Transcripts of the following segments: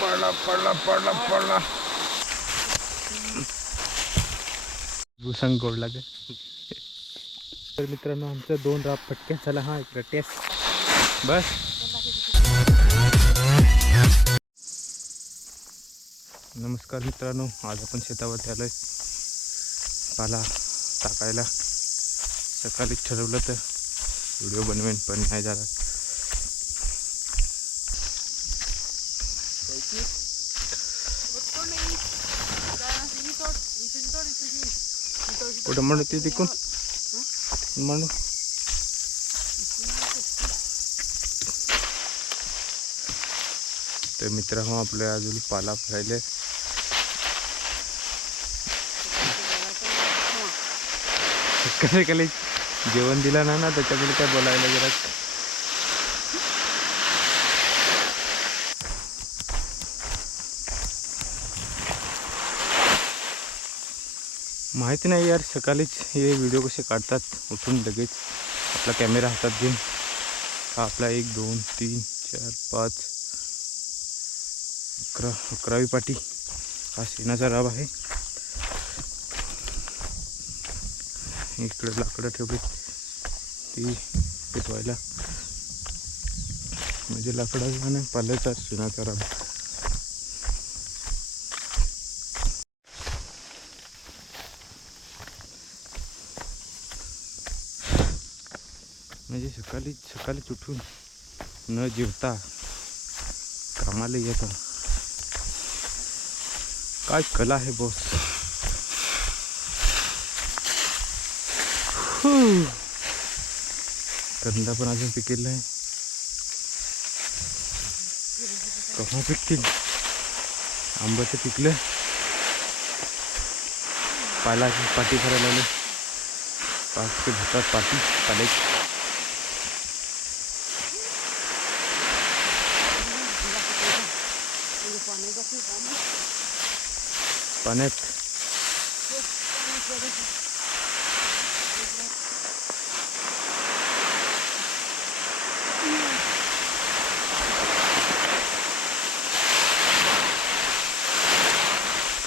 पडला पडला पडला पडला भूसंग गोड लागे. तर मित्रांनो आमचं 2 राब पटक्या झाला. हा इकडे टेस्ट बस. नमस्कार मित्रांनो, आज आपण शेतावरती आलोय पाला टाकायला. सकाळीच ठरवलं तर व्हिडिओ बनवेन पण नाही झाला. कुठं म्हणते तिकून म्हणू. तर मित्रांनो आपल्या अजून पाला फरायले. कसे जेवण दिलं ना त्याच्यामुळे काय बोलायला जरा माहिती नाही यार. सकाळीच हे व्हिडिओ कसे काढतात उठून लगेच आपला कॅमेरा हातात घेऊन. हा आपला 1 2 3 4 5 11वी पाटी हा शेणाचा राब आहे. इकडे लाकडं ठेवली ती पेटवायला, म्हणजे लाकडाचा आणि पाल्याचा शेणाचा राब. म्हणजे सकाळीच उठून न जेवता कामाला येतं. काय कला आहे बॉस. कंदा पण अजून पिकेल आहे. कव्हा पिकतील. आंब्याचं पिकलं. पालाची पाटी भरायला लागले. 5 ते भरतात पाटी पाल्याची. पाण्यात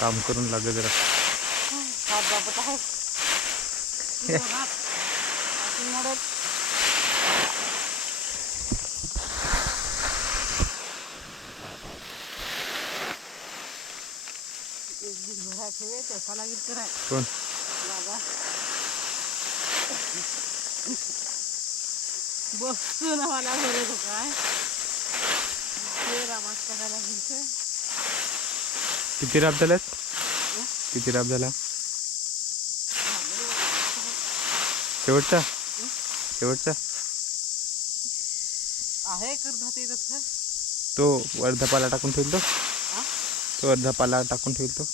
काम करून लागे जरा. कोण बसून मला भरत काय किती राब झाल्यात. किती राब झाला शेवटचा. शेवटचा आहे करता ते तसं. तो अर्धा पाला टाकून ठेवल. तो अर्धा पाला टाकून ठेवल. तो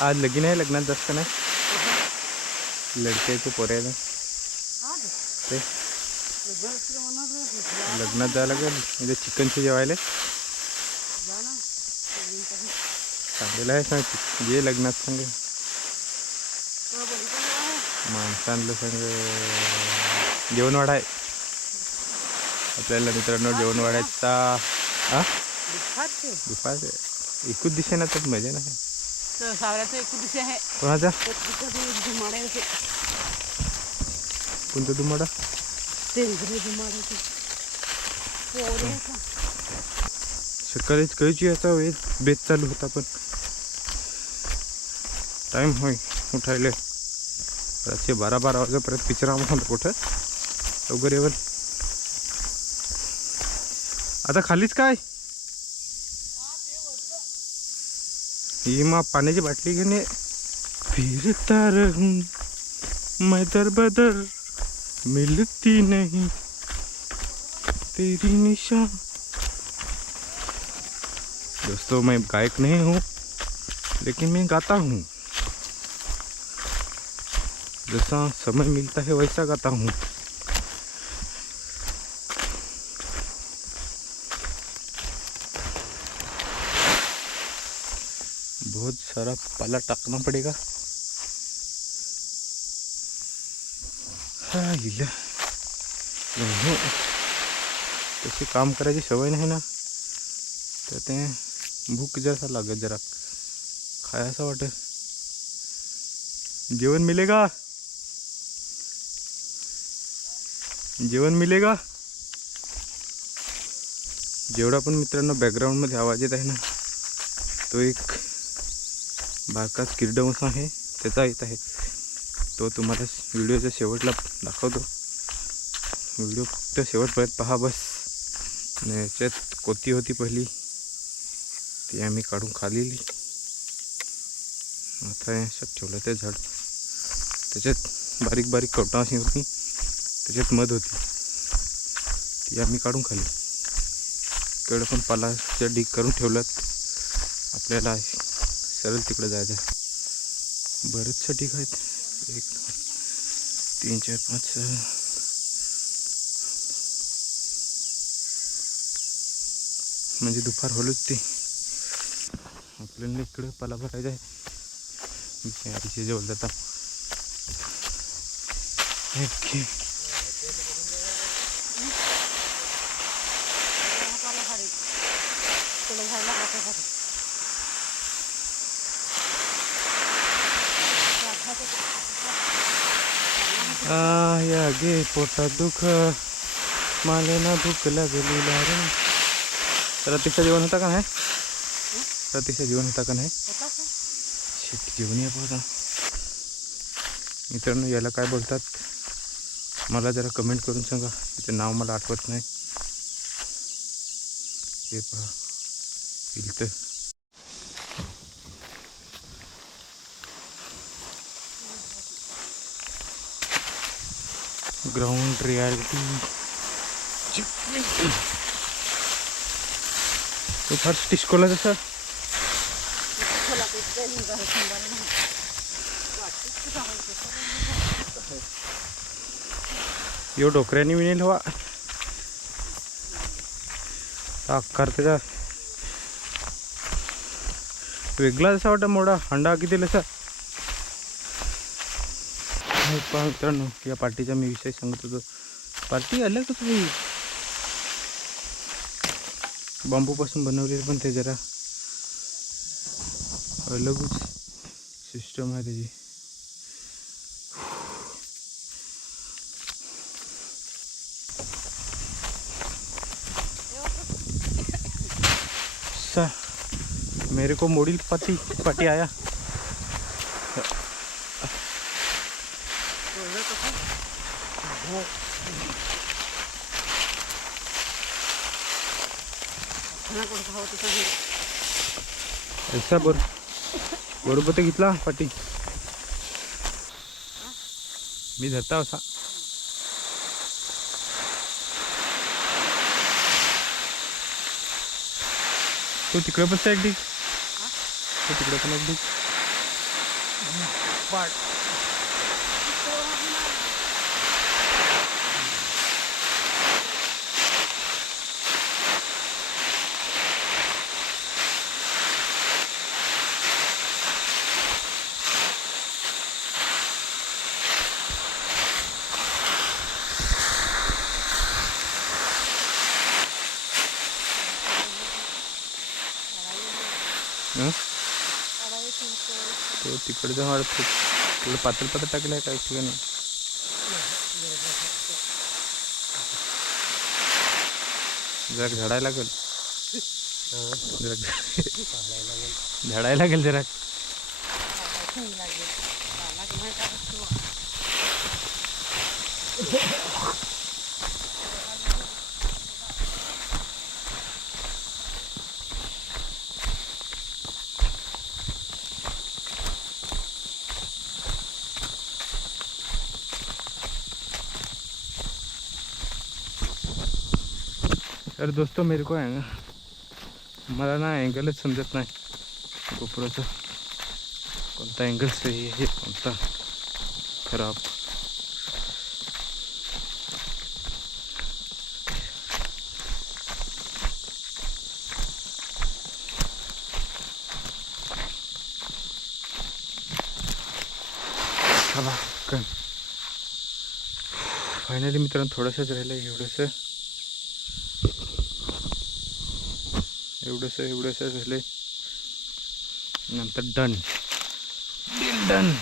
आज लगीन आहे. लग्नात जास्त नाही. लडक्याचे पोरे आहे ते. लग्नात जायला लागेल म्हणजे चिकनचे जेवायला सांगेल आहे. सांग जे लग्नात सांगे माणसांना सांग जेवण वाढ आहे आपल्याला. मित्रांनो जेवण वाढायचा. हा दुपारचे एकूच दिशेना तर मजा नाही. सावऱ्याचं एक दिवशी आहे. कोणाचा धुमाडे कोणता दुमाडा. सकाळीच कायची याचा वेळ बेत चालू होता पण टाईम होय उठायला. रातचे 12 वाजेपर्यंत पिक्चर होता कुठं वगैरे वर. आता खालीच काय ही मा पाण्याची बाटली घेणे. फिरता रहूं मैं दर बदर मिलती नहीं तेरी निशान. दोस्तों मैं गायक नहीं हूँ लेकिन मैं गाता हूँ. जैसा समय मिलता है वैसा गाता हूँ। बहुत सारा पाला टाकना पड़ेगा। हाँ लिहिलं हो तशी काम करायची सवय नाही ना, तर ते भूक जसा लागत जरा खायचं वाटत। जेवण मिलेगा, जेवण मिलेगा। जेवढा पण मित्रांनो बॅकग्राऊंडमध्ये आवाज येत आहे ना, तो एक बारकाच किरडवंस आहे त्याचा येत आहे। तो तुम्हाला व्हिडिओच्या शेवटला दाखवतो। व्हिडिओ फक्त शेवटपर्यंत पहा बस। याच्यात कोती होती पहिली, ती आम्ही काढून खाल्लेली। आता याच्यात ठेवलं ते झाड, त्याच्यात बारीक बारीक कवटाशी होती, त्याच्यात मध होती, ती आम्ही काढून खाल्ली। इकडं पण पालाचं ढीग करून ठेवलं, आपल्याला सरळ तिकडे जायचं। बरेचसे ढीग आहेत, 1 2 3 4 5 6 म्हणजे दुपार होलच ते। आपल्याला इकडे पाला भरायचा आहे। मी आधीचे जवळ जाता ओके। या गे पोटात दुख माले ना भूक लागली रे। रात्रीचं जेवण होता का नाही? रात्रीचं जेवण होता का नाही? शेती जेवण या बघा मित्रांनो, याला काय बोलतात मला जरा कमेंट करून सांगा, त्याचं नाव मला आठवत नाही। हे पहा इथं ग्राउंड रियालिटी तो फार टिस्कोला जसा यो डोकऱ्याने विनेल हवा आकार त्याचा वेगळा जसा वाटतं मोडा हंडा किती लसा। पहा मित्रांनो, या पार्टीचा मी विषय सांगत होतो। पार्टी अलगच आहे, बांबूपासून बनवलेली, पण ते जरा अलगच सिस्टम आहे त्याची। सा मेरे को मोड़ी पार्टी पार्टी आया। ऐसा बरोबर तर घेतला पाटी मी धरता असा। तो तिकडे पण एक ढीग, तो तिकडे पण एक ढीग। तो तिकडचं वाढत थोडं पातळ पातळ टाकलं आहे काही ठिकाणी। जरा झाडायला लागेल, जरा झाडायला लागेल जरा। तर दोस्तों मेरे को आहे ना, मला ना अँगलच समजत नाही गोप्रोचं, कोणता अँगल सही आहे कोणता खराब. चला कण फायनली मित्रांनो थोडंसंच राहिलं. एवढंसं झालंय. नंतर डन. Deal done.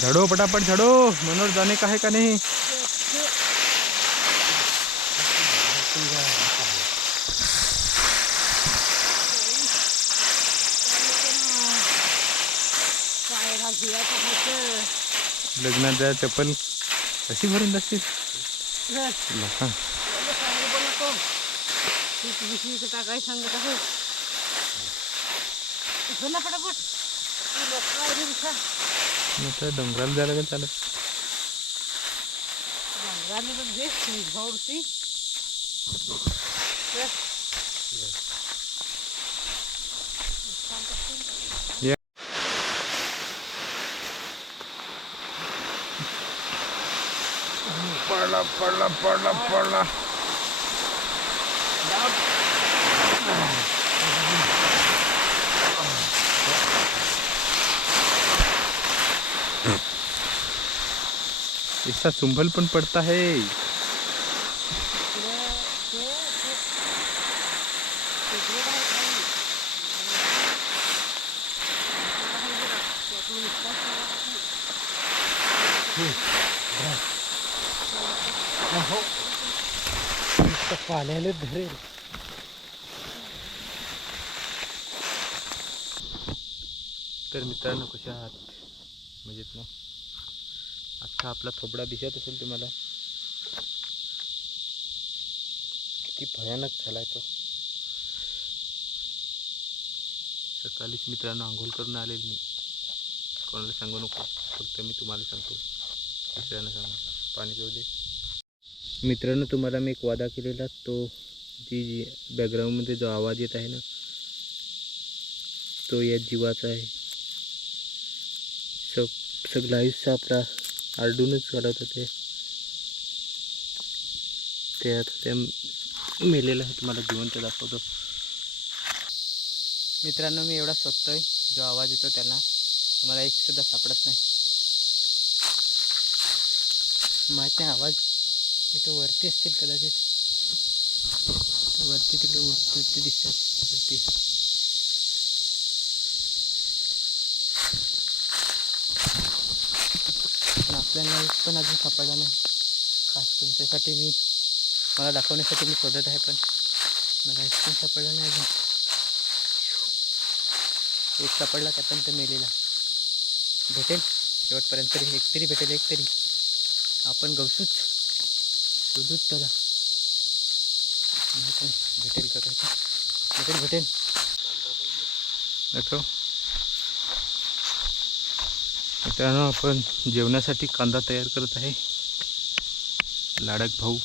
झाड़ो फटाफट झाड़ो. मनोज जाने का है का नहीं? लग्नात जाय चप्पल कशी भरून जाशील. टाकाय सांगत आहे ना पटापट. डोंगराला जायला का चालत. झोडती पडला. इसका चुंबल पण पड़ता है. पाण्याला धरेल. तर मित्रांनो कशा आहात मजेत ना. आता आपला थोबडा दिसत असेल तुम्हाला. किती भयानक झालाय तो. सकाळीच मित्रांनो आंघोळ करून आलेल मी. कोणाला सांगू नको, फक्त मी तुम्हाला सांगतो. दुसऱ्यांना सांगू. पाणी पिऊ दे. मित्रांनो तुम्हाला मी एक वादा केलेला, तो जी बॅकग्राऊंडमध्ये जो आवाज येत आहे ना, तो या जीवाचा आहे. सगळं आयुष्य आपला आरडूनच घालवत होते. ते आता त्या मेलेलं आहे. तुम्हाला जिवंत दाखवतो. मित्रांनो मी एवढा शोधतोय, जो आवाज येतो त्याला मला एक सुद्धा सापडत नाही. माहीत नाही आवाज येतो वरती असतील कदाचित. वरती तिकडे उडते दिसतात वरती. पण आपल्याला एक पण अजून सापडला नाही. खास तुमच्यासाठी मला दाखवण्यासाठी मी शोधत आहे, पण मला एक पण सापडला नाही अजून. एक सापडला, त्या पण ते मेलेला. भेटेल शेवटपर्यंत तरी, एक तरी भेटेल. एक तरी आपण गवसूच शोधूच त्याला. माहिती भेटेल का काय. भेटेल देखो. त्यानं आपण जेवणासाठी कांदा तयार करत आहे. लाडक भाऊ.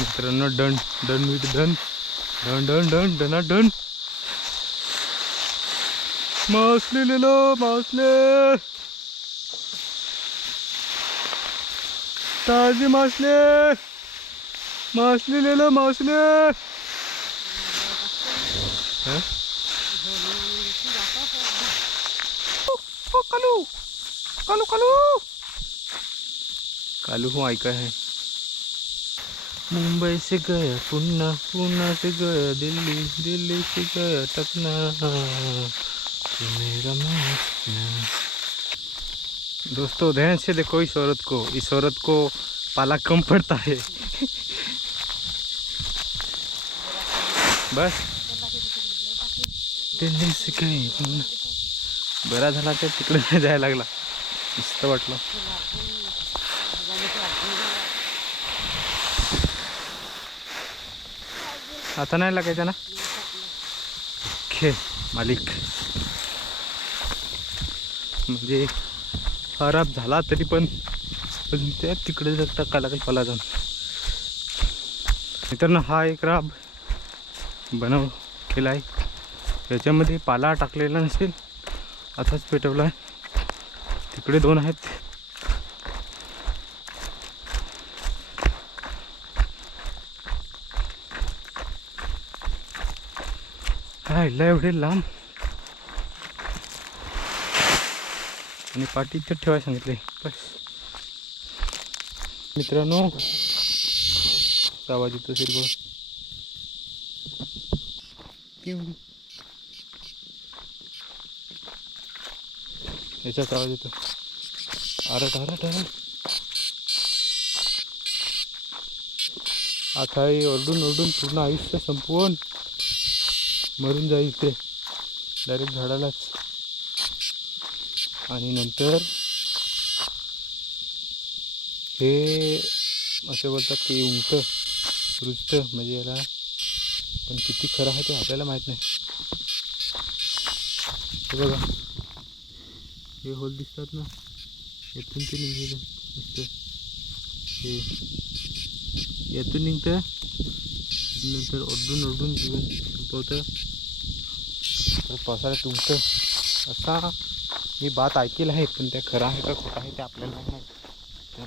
मित्रांनो डन विथ डन. डन. मासले ले लो. मासले ताजे. मासले ले लो. मासले. कालू हूँ ऐका है. मुंबई से गया पुणे से गया दिल्ली से गया टकना. मेरा दोस्तों ध्यान से देखो इस औरत को पाला कम पड़ता है. बस टेन्शन काय पण बरा झाला त्या तिकडे नाही जायला लागला. मस्त वाटलं. आता नाही लागायचं ना. खेळ मालिक म्हणजे खराब झाला तरी पण त्या तिकडे जर टाकायला काही फला जाऊन मित्रांनो हा एक राब बनव केला आहे. याच्यामध्ये पाला टाकलेला नसेल आताच पेटवला आहे. तिकडे 2 आहेत. राहिला एवढे लांब आणि पाठी इथे ठेवायला सांगितले. बस मित्रांनो आवाज येतो असेल बघ. याच्यात आवाज येतो. आरट आरट आरट. आता हे ओरडून ओरडून पूर्ण आयुष्य संपवून मरून जाईल ते डायरेक्ट झाडालाच. आणि नंतर हे असे बोलतात की उंट रुजतं म्हणजे याला पण किती खरं आहे ते आपल्याला माहीत नाही. हे बघा हे होल दिसतात ना यातून ते निघेल नुसतं हे यातून निघतं नंतर ओरडून ओरडून जीवन संपवतं. तर पावसाळ्यात उंट असा मी बात ऐकेल आहे पण त्या खरं आहे का खोटं आहे ते आपल्याला नाही माहीत. तर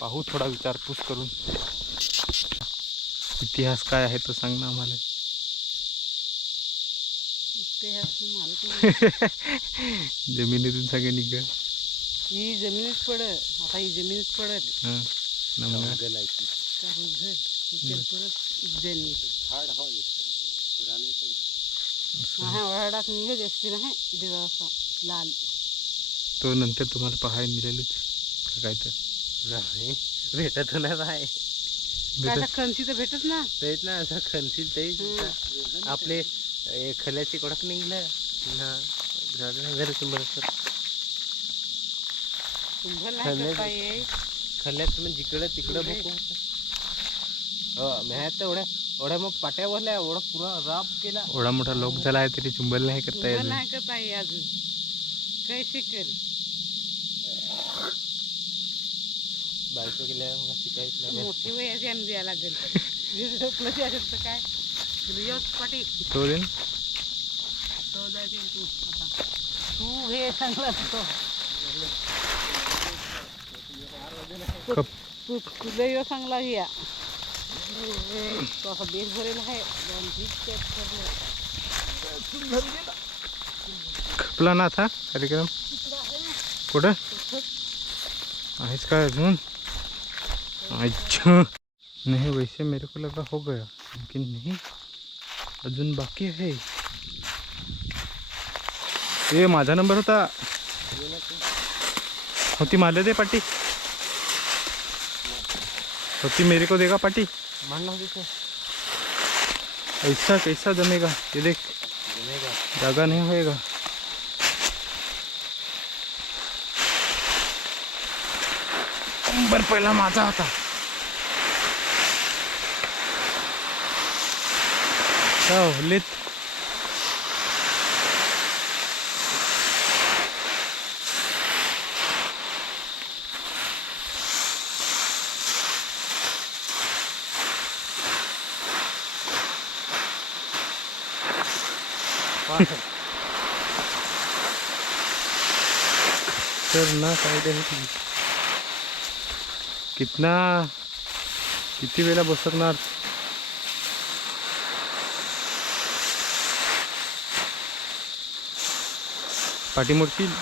पाहू थोडा विचारपूस करून. इतिहास काय आहे तो सांग ना आम्हाला. जमिनीतून सगळे निघ ही जमीनच पडत. आता ही जमीनच पडत. हां नमगा लाल तो नंतर तुम्हाला पाहायला मिळेलच का काय तर भेटत नाही खनशी तर भेटत ना तेच ना असं खनशील तेच आपले खल्याची कडक निघलं ना झालं बरोबर. खल्यात म्हणजे जिकडं तिकडं बघू मेहनत एवढ्या मग पाट्यावरल्या एवढा पुरा राब केला. एवढा मोठा लोक झाला आहे तरी चुंबल नाही करता येत. नाही करता येत अजून काही शिकेल. बायको केल्या शिकायचं मोठी वयाची आम्ही द्यायला लागेल. काय पाठी तो देन तो जायचे तू आता तू हे चांगला तुला चांगला घ्या तो असा बेस भरेल आहे. खपला ना था कार्यक्रम कुठं आहेच काय अजून. अच्छा नहीं वैसे मेरे को लगा हो गया लेकिन नहीं अजून बाकी है. ये माझा नंबर होता होती माले दे पार्टी होती मेरे को देगा पार्टी. ऐसा कैसा जमेगा ये देख जागा नहीं होएगा. नंबर पहिला माझा होता. लित तर ना काय किती वेळा बसवणार. पाठी मोडशील.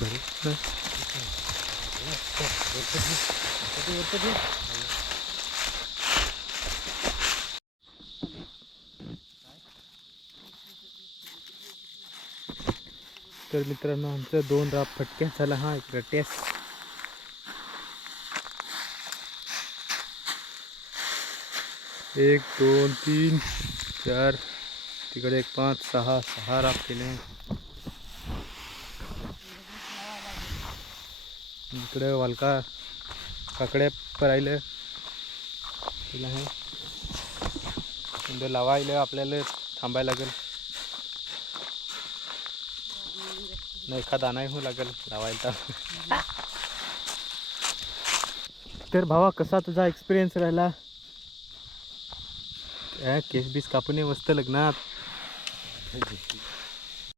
बरं तर मित्रांनो आमचं 2 राब फटक्यात झाला. हा एक रट्यास 1 2 3 4 तिकडे 1 5 6 6 राब केले. इकडे वालका काकड्या राहिलं तिला हे लावायला आपल्याला थांबायला लागेल. नाही एखादा आणायला लागेल लावायला. तर भावा कसा तुझा एक्सपिरियन्स राहिला? केस बीस कापून ये मस्त लग्नात.